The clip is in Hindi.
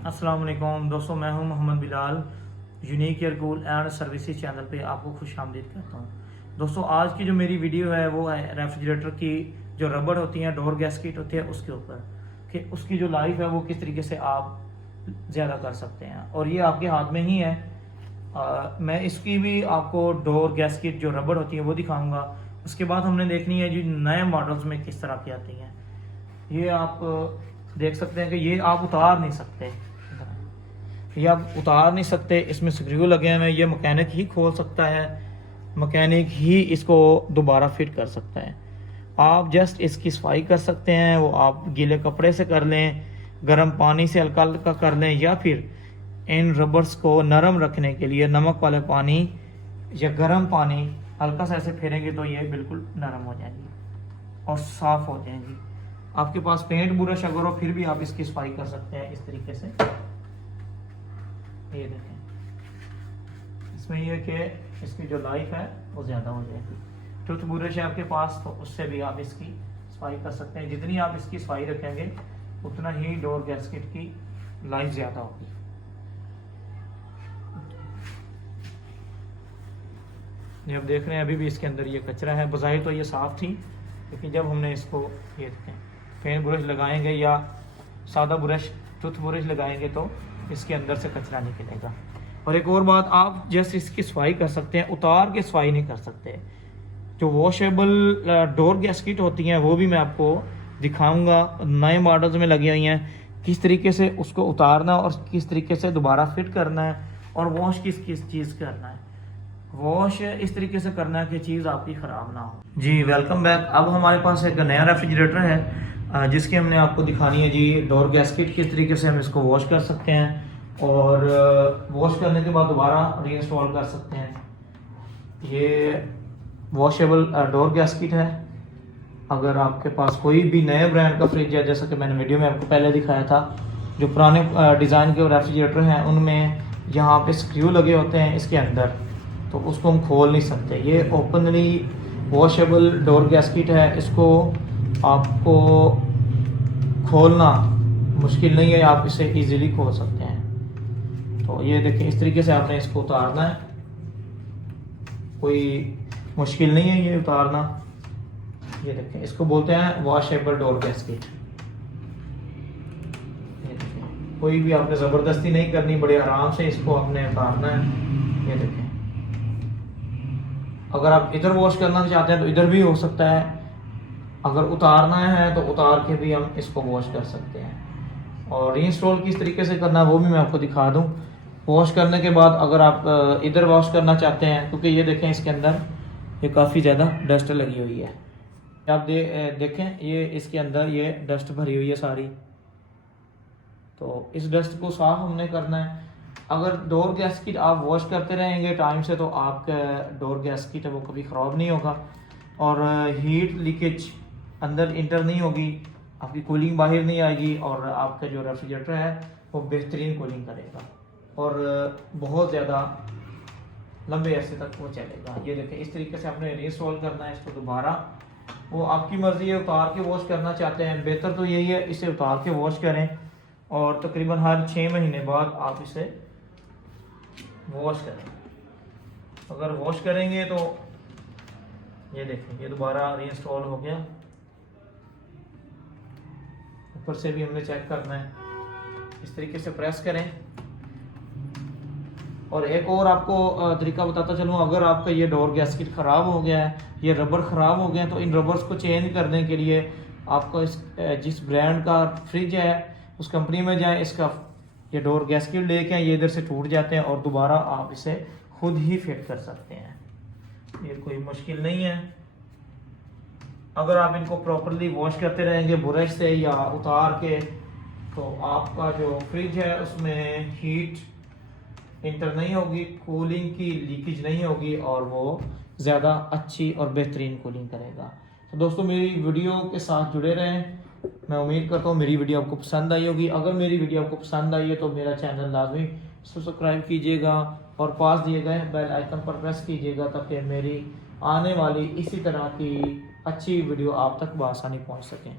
अस्सलाम वालेकुम दोस्तों, मैं हूं Mohammad Bilal. Unique air cool and services channel पे आपको खुश आमदीद करता हूं। दोस्तों, आज की जो मेरी वीडियो है वो है रेफ्रिजरेटर की जो रबड़ होती है, डोर गैस्केट होती है, उसके ऊपर कि उसकी जो लाइफ है वो किस तरीके से आप ज़्यादा कर सकते हैं, और ये आपके हाथ में ही है। मैं इसकी भी आपको डोर गैस्केट जो रबड़ होती है वो दिखाऊंगा। उसके बाद हमने देखनी है जी नए मॉडल्स में किस तरह की आती हैं। ये आप देख सकते हैं कि ये आप उतार नहीं सकते, ये आप उतार नहीं सकते, इसमें स्क्रू लगे हुए हैं। ये मैकेनिक ही खोल सकता है, मैकेनिक ही इसको दोबारा फिट कर सकता है। आप जस्ट इसकी सफाई कर सकते हैं, वो आप गीले कपड़े से कर लें, गर्म पानी से हल्का हल्का कर लें, या फिर इन रबर्स को नरम रखने के लिए नमक वाले पानी या गर्म पानी हल्का सा ऐसे फेरेंगे तो ये बिल्कुल नरम हो जाएंगी और साफ हो जाएंगी। आपके पास पेंट ब्रश अगर हो फिर भी आप इसकी सफाई कर सकते हैं इस तरीके से। ये देखें, इसमें ये कि इसकी जो लाइफ है वो ज़्यादा हो जाएगी। टूथ ब्रश है आपके पास तो उससे भी आप इसकी सफाई कर सकते हैं। जितनी आप इसकी सफाई रखेंगे उतना ही डोर गैस्केट की लाइफ ज़्यादा होगी। ये आप देख रहे हैं अभी भी इसके अंदर ये कचरा है। बज़ाहिर तो ये साफ़ थी, लेकिन जब हमने इसको ये देखें पेन ब्रश लगाएंगे या सादा ब्रश टूथ ब्रश लगाएंगे तो इसके अंदर से कचरा निकलेगा। और एक और बात, आप जैसे इसकी सफाई कर सकते हैं, उतार के सफाई नहीं कर सकते। जो वॉशेबल डोर गैस्केट होती हैं वो भी मैं आपको दिखाऊंगा, नए मॉडल्स में लगी हुई हैं, किस तरीके से उसको उतारना और किस तरीके से दोबारा फिट करना है, और वॉश किस किस चीज़ करना है। वॉश इस तरीके से करना है कि चीज़ आपकी ख़राब ना हो। जी वेलकम बैक। अब हमारे पास एक नया रेफ्रिजरेटर है जिसकी हमने आपको दिखानी है जी डोर गैस्केट किस तरीके से हम इसको वॉश कर सकते हैं और वॉश करने के बाद दोबारा रीइंस्टॉल कर सकते हैं। ये वॉशेबल डोर गैस्केट है। अगर आपके पास कोई भी नए ब्रांड का फ्रिज है, जैसा कि मैंने वीडियो में आपको पहले दिखाया था, जो पुराने डिज़ाइन के रेफ्रिजरेटर हैं उनमें यहाँ पे स्क्रू लगे होते हैं इसके अंदर, तो उसको हम खोल नहीं सकते। ये ओपनली वॉशेबल डोर गैस्केट है, इसको आपको खोलना मुश्किल नहीं है, आप इसे इजीली खोल सकते हैं। तो ये देखिए इस तरीके से आपने इसको उतारना है, कोई मुश्किल नहीं है ये उतारना। ये देखें, इसको बोलते हैं वॉशेबल डोर गैस्केट। ये देखें, कोई भी आपने ज़बरदस्ती नहीं करनी, बड़े आराम से इसको आपने उतारना है। ये देखें, अगर आप इधर वॉश करना चाहते हैं तो इधर भी हो सकता है, अगर उतारना है तो उतार के भी हम इसको वॉश कर सकते हैं। और रीइंस्टॉल किस तरीके से करना है वो भी मैं आपको दिखा दूं। वॉश करने के बाद अगर आप इधर वॉश करना चाहते हैं, क्योंकि ये देखें इसके अंदर ये काफ़ी ज़्यादा डस्ट लगी हुई है, आप देखें ये इसके अंदर ये डस्ट भरी हुई है सारी, तो इस डस्ट को साफ हमने करना है। अगर डोर गैस्केट आप वॉश करते रहेंगे टाइम से तो आपका डोर गैस्केट है वो कभी ख़राब नहीं होगा और हीट लीकेज अंदर इंटर नहीं होगी, आपकी कूलिंग बाहर नहीं आएगी और आपका जो रेफ्रिजरेटर है वो बेहतरीन कूलिंग करेगा और बहुत ज़्यादा लंबे अरसे तक वो चलेगा। ये देखें, इस तरीके से आपने रीइंस्टॉल करना है इसको दोबारा। वो आपकी मर्ज़ी है, उतार के वॉश करना चाहते हैं, बेहतर तो यही है इसे उतार के वॉश करें और तकरीबन हर 6 महीने बाद आप इसे वॉश करें। अगर वॉश करेंगे तो ये देखें ये दोबारा रीइंस्टॉल हो गया। ऊपर से भी हमने चेक करना है, इस तरीके से प्रेस करें। और एक और आपको तरीका बताता चलूँ, अगर आपका ये डोर गैस्केट ख़राब हो गया है, ये रबर ख़राब हो गए हैं, तो इन रबर्स को चेंज करने के लिए आपको जिस ब्रांड का फ्रिज है उस कंपनी में जाएं, इसका ये डोर गैस्केट लेके ये इधर से टूट जाते हैं और दोबारा आप इसे खुद ही फिट कर सकते हैं। ये कोई मुश्किल नहीं है। अगर आप इनको प्रॉपरली वॉश करते रहेंगे ब्रश से या उतार के, तो आपका जो फ्रिज है उसमें हीट इंटर नहीं होगी, कूलिंग की लीकेज नहीं होगी और वो ज़्यादा अच्छी और बेहतरीन कूलिंग करेगा। तो दोस्तों मेरी वीडियो के साथ जुड़े रहें। मैं उम्मीद करता हूँ मेरी वीडियो आपको पसंद आई होगी। अगर मेरी वीडियो आपको पसंद आई है तो मेरा चैनल लाजमी सब्सक्राइब कीजिएगा और पास दिए गए बेल आइकन पर प्रेस कीजिएगा ताकि मेरी आने वाली इसी तरह की अच्छी वीडियो आप तक बआसानी पहुँच सकें।